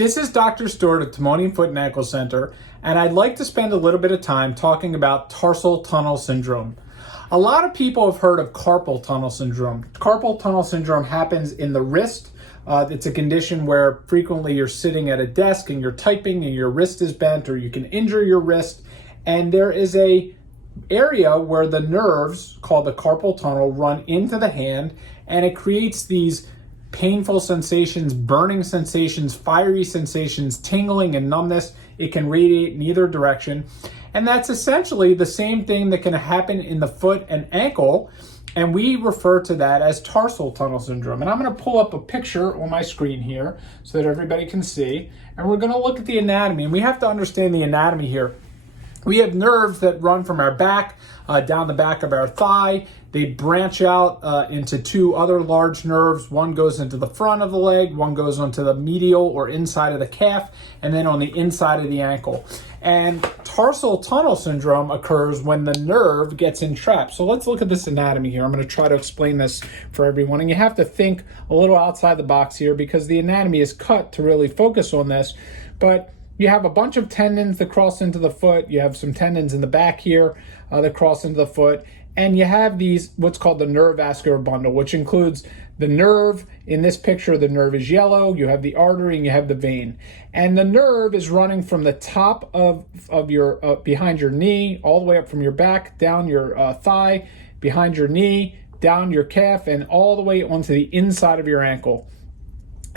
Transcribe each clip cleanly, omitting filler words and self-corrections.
This is Dr. Stewart at Timonian Foot and Ankle Center, and I'd like to spend a little bit of time talking about tarsal tunnel syndrome. A lot of people have heard of carpal tunnel syndrome. Carpal tunnel syndrome happens in the wrist. It's a condition where frequently you're sitting at a desk and you're typing and your wrist is bent, or you can injure your wrist, and there is a area where the nerves called the carpal tunnel run into the hand, and it creates these painful sensations, burning sensations, fiery sensations, tingling and numbness. It can radiate in either direction. And that's essentially the same thing that can happen in the foot and ankle. And we refer to that as tarsal tunnel syndrome. And I'm going to pull up a picture on my screen here so that everybody can see. And we're going to look at the anatomy. And we have to understand the anatomy here. We have nerves that run from our back down the back of our thigh. They branch out into two other large nerves. One goes into the front of the leg, one goes onto the medial or inside of the calf, and then on the inside of the ankle. And tarsal tunnel syndrome occurs when the nerve gets entrapped. So let's look at this anatomy here. I'm going to try to explain this for everyone. And you have to think a little outside the box here because the anatomy is cut to really focus on this. But you have a bunch of tendons that cross into the foot. You have some tendons in the back here that cross into the foot. And you have these, what's called the neurovascular bundle, which includes the nerve. In this picture, the nerve is yellow. You have the artery and you have the vein. And the nerve is running from the top of your, behind your knee, all the way up from your back, down your thigh, behind your knee, down your calf, and all the way onto the inside of your ankle.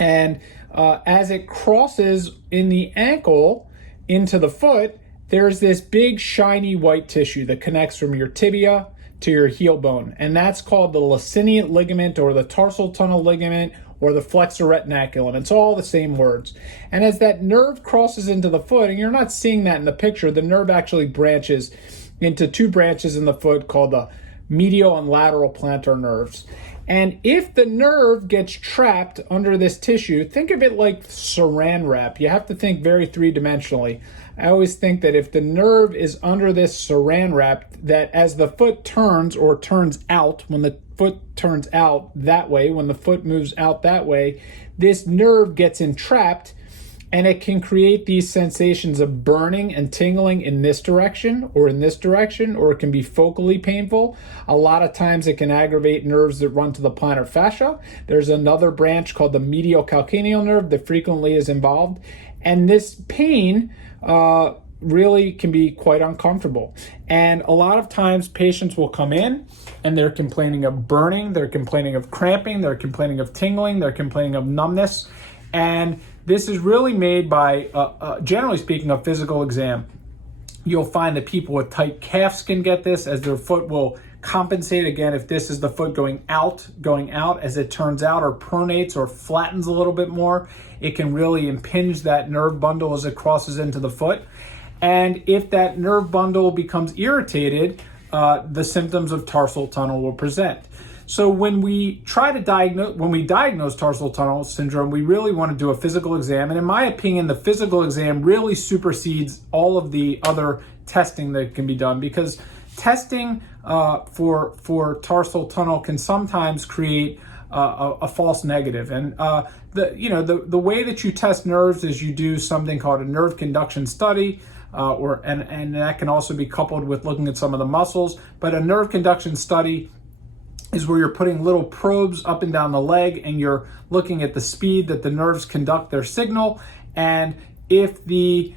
And as it crosses in the ankle into the foot, there's this big shiny white tissue that connects from your tibia to your heel bone. And that's called the laciniate ligament or the tarsal tunnel ligament or the flexor retinaculum. It's all the same words. And as that nerve crosses into the foot, and you're not seeing that in the picture, the nerve actually branches into two branches in the foot called the medial and lateral plantar nerves. And if the nerve gets trapped under this tissue, think of it like saran wrap. You have to think very three-dimensionally. I always think that if the nerve is under this saran wrap, that as the foot turns or turns out, when the foot turns out that way, when the foot moves out that way, this nerve gets entrapped and it can create these sensations of burning and tingling in this direction or in this direction, or it can be focally painful. A lot of times it can aggravate nerves that run to the plantar fascia. There's another branch called the medial calcaneal nerve that frequently is involved. And this pain really can be quite uncomfortable. And a lot of times patients will come in and they're complaining of burning, they're complaining of cramping, they're complaining of tingling, they're complaining of numbness. And this is really made by, generally speaking, a physical exam. You'll find that people with tight calves can get this, as their foot will compensate. Again, if this is the foot going out as it turns out, or pronates or flattens a little bit more, it can really impinge that nerve bundle as it crosses into the foot. And if that nerve bundle becomes irritated, the symptoms of tarsal tunnel will present. So when we diagnose tarsal tunnel syndrome, we really want to do a physical exam. And in my opinion, the physical exam really supersedes all of the other testing that can be done, because testing for tarsal tunnel can sometimes create a false negative. And the way that you test nerves is you do something called a nerve conduction study, and that can also be coupled with looking at some of the muscles. But a nerve conduction study is where you're putting little probes up and down the leg and you're looking at the speed that the nerves conduct their signal. And if the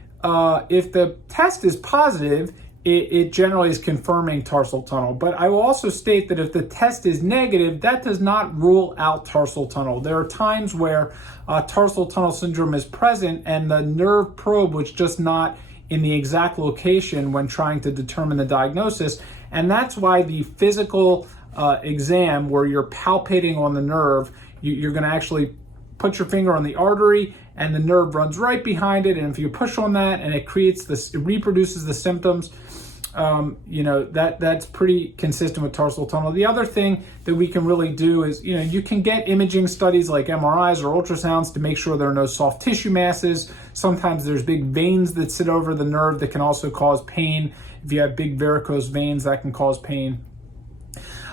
test is positive, it generally is confirming tarsal tunnel. But I will also state that if the test is negative, that does not rule out tarsal tunnel. There are times where tarsal tunnel syndrome is present and the nerve probe was just not in the exact location when trying to determine the diagnosis. And that's why the physical exam, where you're palpating on the nerve, you're going to actually put your finger on the artery and the nerve runs right behind it. And if you push on that and it reproduces the symptoms, that's pretty consistent with tarsal tunnel. The other thing that we can really do is, you can get imaging studies like MRIs or ultrasounds to make sure there are no soft tissue masses. Sometimes there's big veins that sit over the nerve that can also cause pain. If you have big varicose veins, that can cause pain.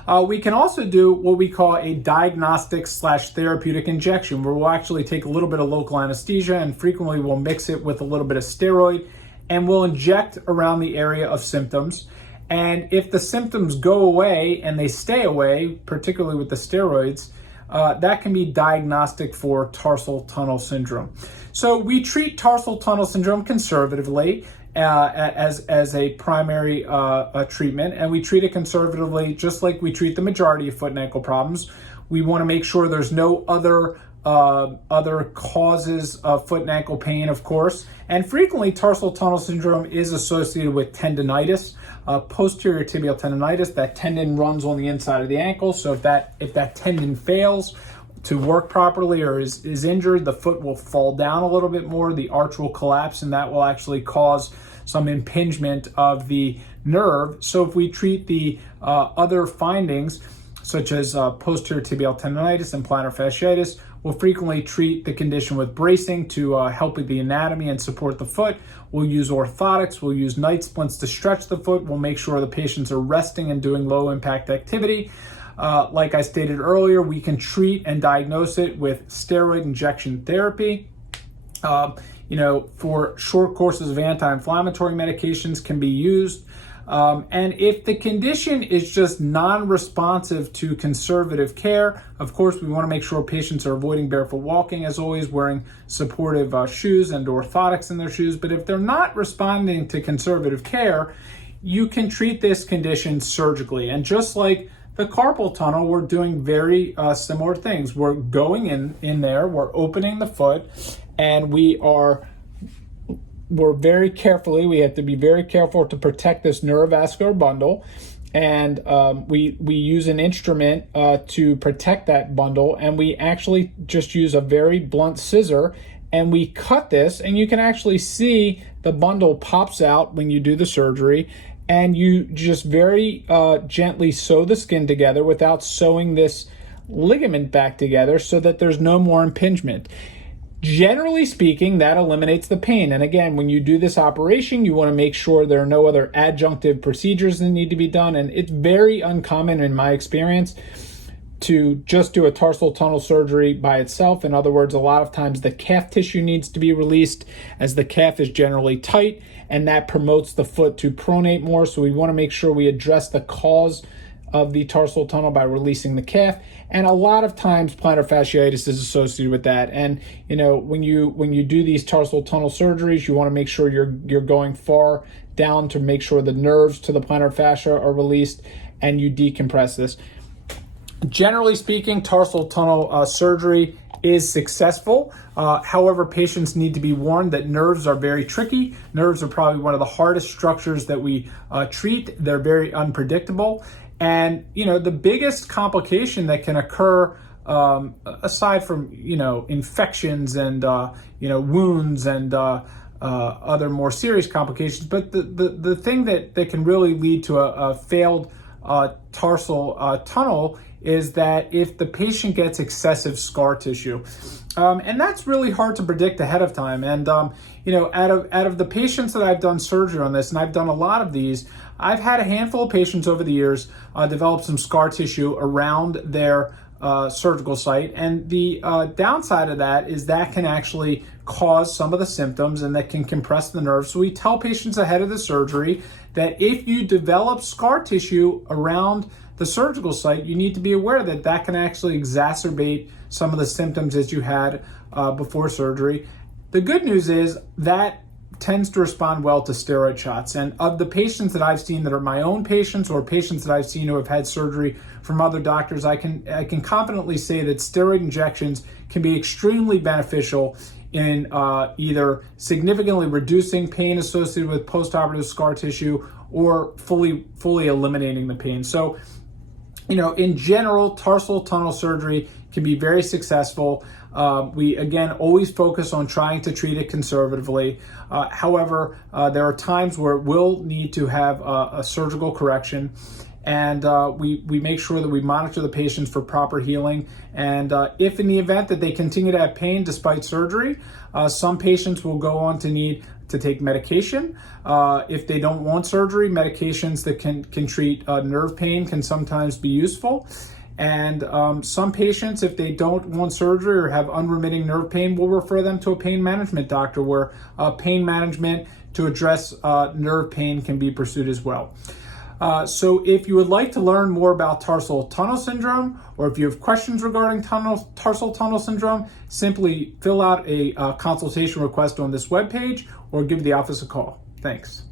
We can also do what we call a diagnostic / therapeutic injection, where we'll actually take a little bit of local anesthesia and frequently we'll mix it with a little bit of steroid and we'll inject around the area of symptoms. And if the symptoms go away and they stay away, particularly with the steroids, that can be diagnostic for tarsal tunnel syndrome. So we treat tarsal tunnel syndrome conservatively as a primary treatment, and we treat it conservatively just like we treat the majority of foot and ankle problems. We want to make sure there's no other causes of foot and ankle pain, of course. And frequently, tarsal tunnel syndrome is associated with tendinitis, posterior tibial tendinitis. That tendon runs on the inside of the ankle. So if that tendon fails to work properly or is injured, the foot will fall down a little bit more, the arch will collapse, and that will actually cause some impingement of the nerve. So if we treat the other findings, such as posterior tibial tendinitis and plantar fasciitis, we'll frequently treat the condition with bracing to help with the anatomy and support the foot. We'll use orthotics, we'll use night splints to stretch the foot. We'll make sure the patients are resting and doing low impact activity. Like I stated earlier, we can treat and diagnose it with steroid injection therapy. For short courses of anti-inflammatory medications can be used. And if the condition is just non-responsive to conservative care, of course, we want to make sure patients are avoiding barefoot walking, as always, wearing supportive shoes and orthotics in their shoes. But if they're not responding to conservative care, you can treat this condition surgically. And just like the carpal tunnel, we're doing very similar things. We're going in there, we're opening the foot, and we have to be very careful to protect this neurovascular bundle. And we use an instrument to protect that bundle, and we actually just use a very blunt scissor and we cut this, and you can actually see the bundle pops out when you do the surgery, and you just very gently sew the skin together without sewing this ligament back together so that there's no more impingement. Generally speaking, that eliminates the pain. And again, when you do this operation, you want to make sure there are no other adjunctive procedures that need to be done. And it's very uncommon in my experience to just do a tarsal tunnel surgery by itself. In other words, a lot of times the calf tissue needs to be released, as the calf is generally tight, and that promotes the foot to pronate more. So we want to make sure we address the cause of the tarsal tunnel by releasing the calf. And a lot of times plantar fasciitis is associated with that. And when you do these tarsal tunnel surgeries, you want to make sure you're going far down to make sure the nerves to the plantar fascia are released, and you decompress this. Generally speaking, tarsal tunnel surgery is successful. However, patients need to be warned that nerves are very tricky. Nerves are probably one of the hardest structures that we treat. They're very unpredictable. And, the biggest complication that can occur, aside from, infections and, wounds and other more serious complications, but the thing that can really lead to a failed tarsal tunnel is that if the patient gets excessive scar tissue. And that's really hard to predict ahead of time. And, out of the patients that I've done surgery on this, and I've done a lot of these, I've had a handful of patients over the years develop some scar tissue around their surgical site. And the downside of that is that can actually cause some of the symptoms, and that can compress the nerves. So we tell patients ahead of the surgery that if you develop scar tissue around the surgical site, you need to be aware that that can actually exacerbate some of the symptoms that you had before surgery. The good news is that tends to respond well to steroid shots. And of the patients that I've seen that are my own patients, or patients that I've seen who have had surgery from other doctors, I can confidently say that steroid injections can be extremely beneficial in either significantly reducing pain associated with postoperative scar tissue or fully eliminating the pain. So, in general, tarsal tunnel surgery can be very successful. We, again, always focus on trying to treat it conservatively. However, there are times where it will need to have a surgical correction. and we make sure that we monitor the patients for proper healing. And if in the event that they continue to have pain despite surgery, some patients will go on to need to take medication. If they don't want surgery, medications that can treat nerve pain can sometimes be useful. And some patients, if they don't want surgery or have unremitting nerve pain, we'll refer them to a pain management doctor, where pain management to address nerve pain can be pursued as well. So if you would like to learn more about tarsal tunnel syndrome, or if you have questions regarding tarsal tunnel syndrome, simply fill out a consultation request on this webpage or give the office a call. Thanks.